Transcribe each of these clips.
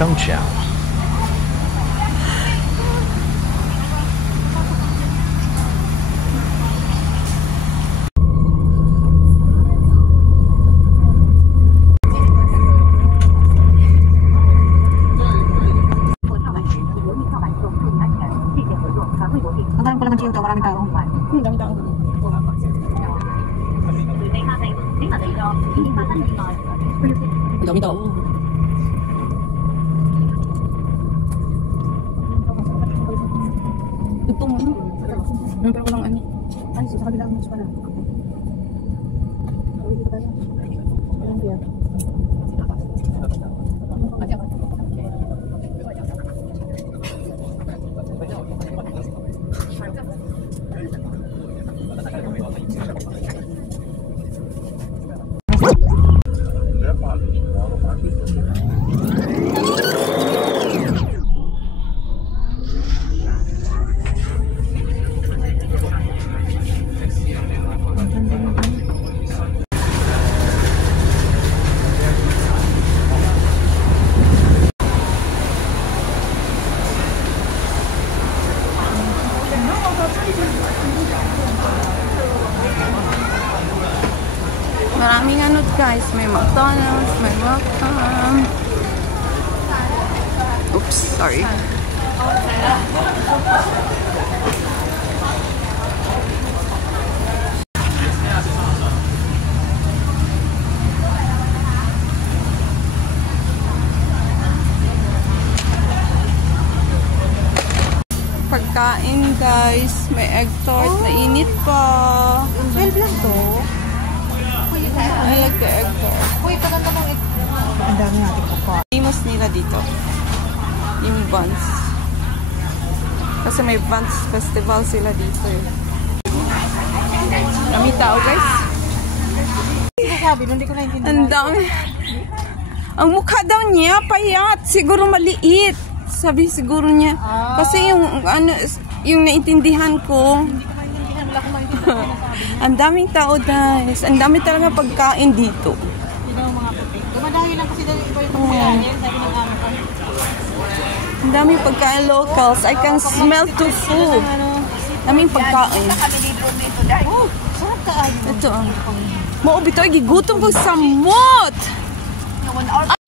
Chongqiao. Maraming tao. Daming tao. Daming tao. Ito mo. Pero walang ano. Ay, sa kabilang mas pala. Maraming ano guys, may McDonald's, may welcome. Oops, sorry. Pagkain guys, may egg tart, mainit pa. 12 lang to. I like the egg tart. Uy, paganda mong egg. Ang dami natin kukuha. Famous nila dito. Yung buns. Kasi may buns festival sila dito eh. Dami tao guys. Sinasabi, hindi ko naintindihan. Ang dami. Ang mukha daw niya payat. Siguro maliit. Sabi siguro niya. Kasi yung ano, yung naintindihan ko. Hindi ko naintindihan. Wala akong maintindihan. Ang daming tao guys. Ang dami talaga pagkain dito. Hindi naman mga puti. Dumadahi lang kasi dahil iba yung pagkain. Sabi ng ano ko. Ang daming pagkain locals. I can smell tofu. Daming pagkain. Oh, sarap ka ay. Ito ang maubito. Gigutom ko sa mot.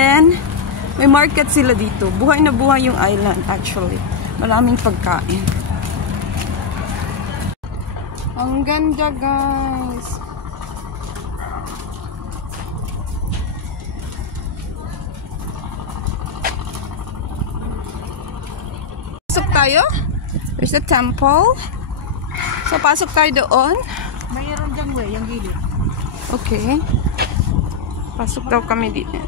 And may market sila dito. Buhay na buhay yung island actually. Maraming pagkain. Ang ganda guys. Pasok tayo. There's a temple. So pasok tayo doon. Mayroon dyan way, yung gilid. Okay. Pasok daw kami dito.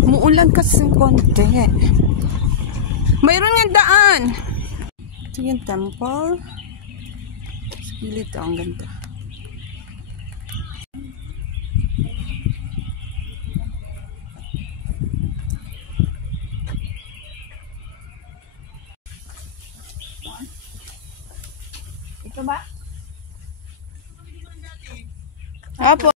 Muulan kasi konti. Mayroon nga daan. Ito yung temple. Gilid ang ganda. Ito ba? Apo.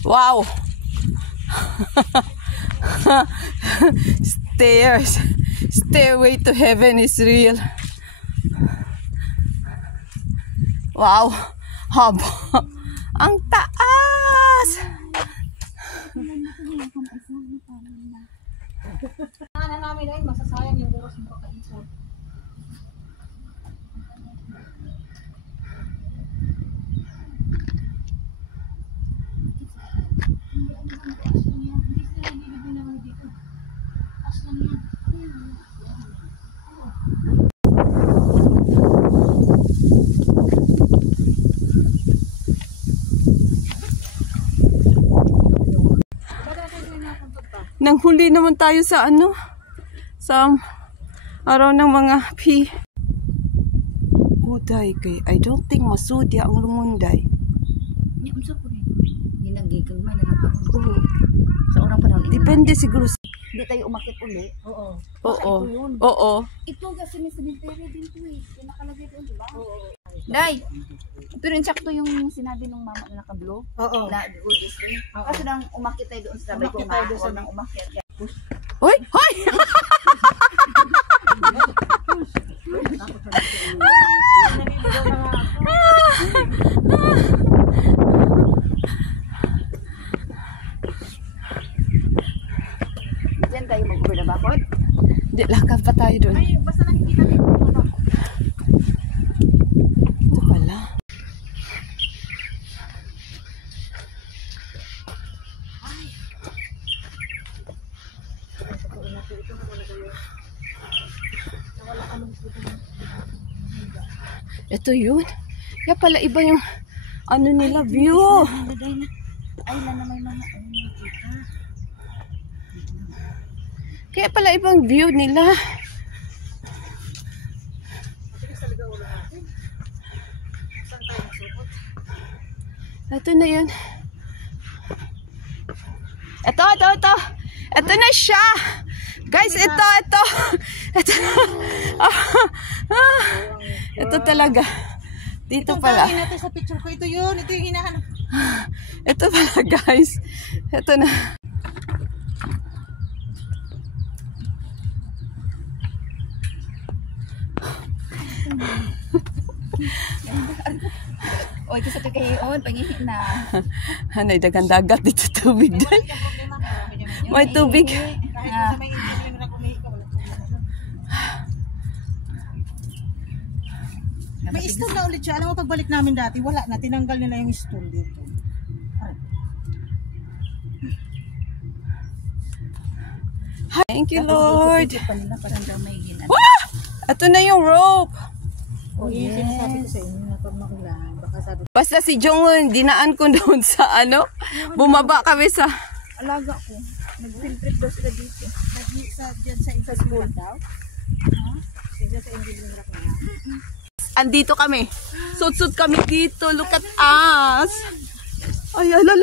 Wow. Stairs. Stairway to heaven is real. Wow. Haba. Ang taas. Ano namin ay masasayang yung oras ng pagkaisip. Nang huli naman tayo sa ano, sa araw ng mga day kay I don't think masudya ang lungunday. Nya unsa po ni? Ginagigil man na karon. Sa orang panahon. Depende siguro sa... Hindi tayo umakit uli. Oo. Oo. Oo. Ito kasi may cemetery din to eh. Yung nakalagay doon, di ba? Oo. Day, ito rin sakto yung sinabi ng mama na naka-blue. Oo. Na good is day. Kasi nang umakit tayo doon sa sabay ko nga. Huwag nang umakit. Hoy! Hoy! Diyan tayo mag-uwi na bakod? Di, lakad pa tayo doon. Ay, basta nakikita dito. Ito pala. Ito yun. Kaya pala iba yung ano nila view. Ay, na may mga kita. Kaya pala ibang view nila. Ito na yun. Ito. Ito na siya. Guys, ito. Ito. Ito talaga. Dito pala. Ito natin sa picture ko. Ito yun. Ito yung hinahanap. Ito pala, guys. Ito na. O, ito sa tikahiyon. Pangihin na. Hanay, dagan-dagat dito tubig dahil. May tubig. Kahit sa may hindi na kumihi ka, wala problema. May stool na ulit siya. Alam mo, pagbalik namin dati, wala na. Tinanggal nila yung stool dito. Thank you, Lord. Parang daw may gina. Wah! Ito na yung rope. O, yes. Sinasabi ko sa inyo na pag maulan, baka sabi Basta si Jongwon, dinaan ko doon sa ano. Bumaba kami sa... alaga ko. Nag-field trip daw sila dito. Diyan sa school daw? Ha? Diyan sa engineering rock na yan. Andito kami. Sud-sud kami dito. Look at us. Ay, ala.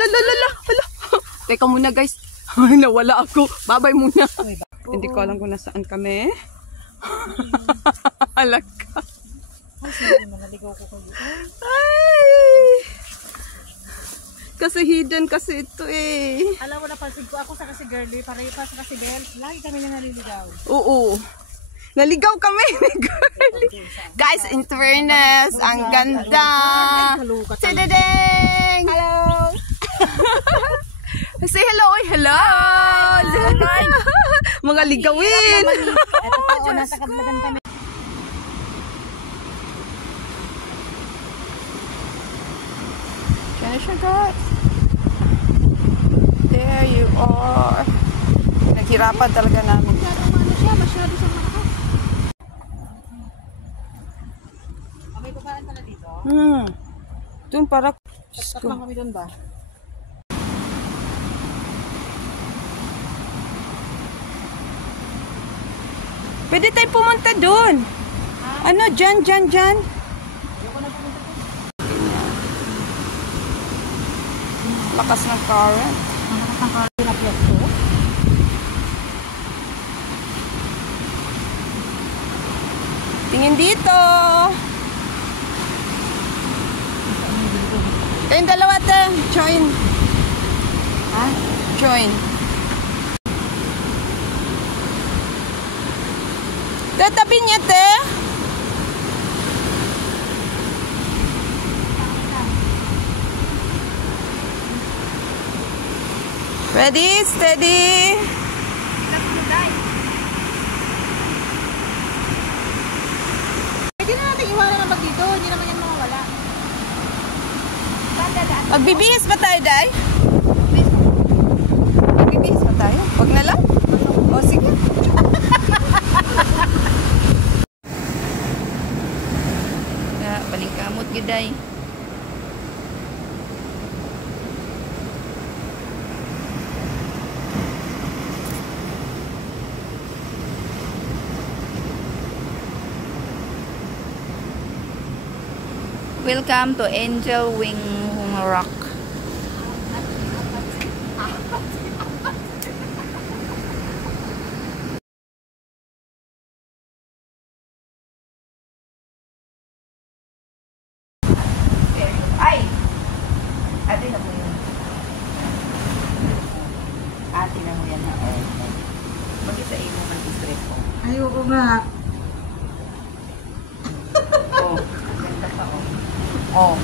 Teka muna, guys. Ay, nawala ako. Babay muna. Hindi ko alam kung nasaan kami. Alaka. Ay, sige mo, naligaw ko kayo. Ay! Kasi hidden kasi ito eh. Alam mo, napansin ko ako sa kasi girlie, pareha sa kasi girl, lagi kami na naliligaw. Oo. Naligaw kami ni girlie. Guys, in fairness, ang ganda. Tidadeng! Hello! Say hello, oy, hello! Mga ligawin! Ito po, nasa kablagan kami. Kaya siya, guys. There you are. Naghirapan talaga namin. Masyado siyang malakas. May babaan pala dito? Doon para... Tatap lang kami doon ba? Pwede tayo pumunta doon. Ano, dyan. Lakas ng current. Tingin dito. Kayong dalawa, te. Join. Ha? Join. Tatabi niya, te. Ready, steady. Pwede na natin iwanan ang bag dito, hindi naman yan mawawala. Magbibihis ba tayo, Day? Magbibihis ba tayo? Huwag na lang? O, sige. Balingkamot, giday. Welcome to Angel Wing Rock. Ay! Ate na mo yan. Ate na mo yan na. Mag-isa mo mag-stress ko. Ayoko nga. Oh, ganda pa oh. Oh.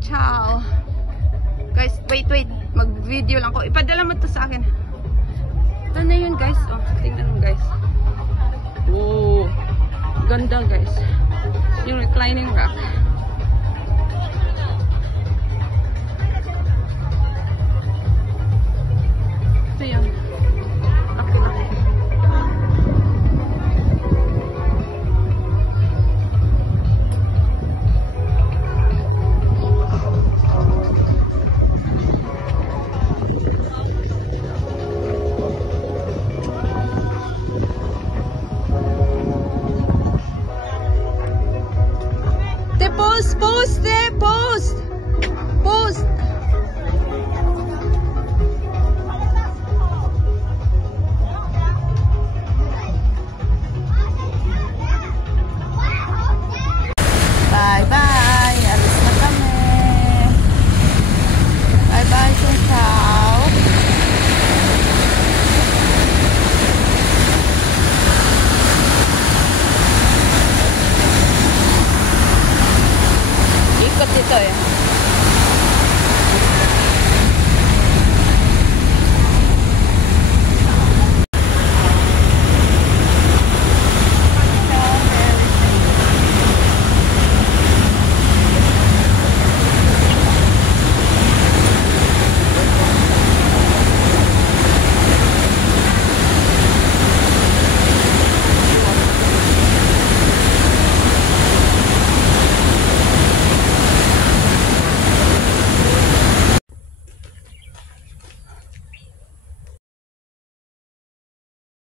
Ciao. Guys, wait. Mag-video lang ko. Ipadala mo to sa akin. Ito na yun, guys. Oh, tingnan mo, guys. Oh, ganda, guys. Yung reclining rack.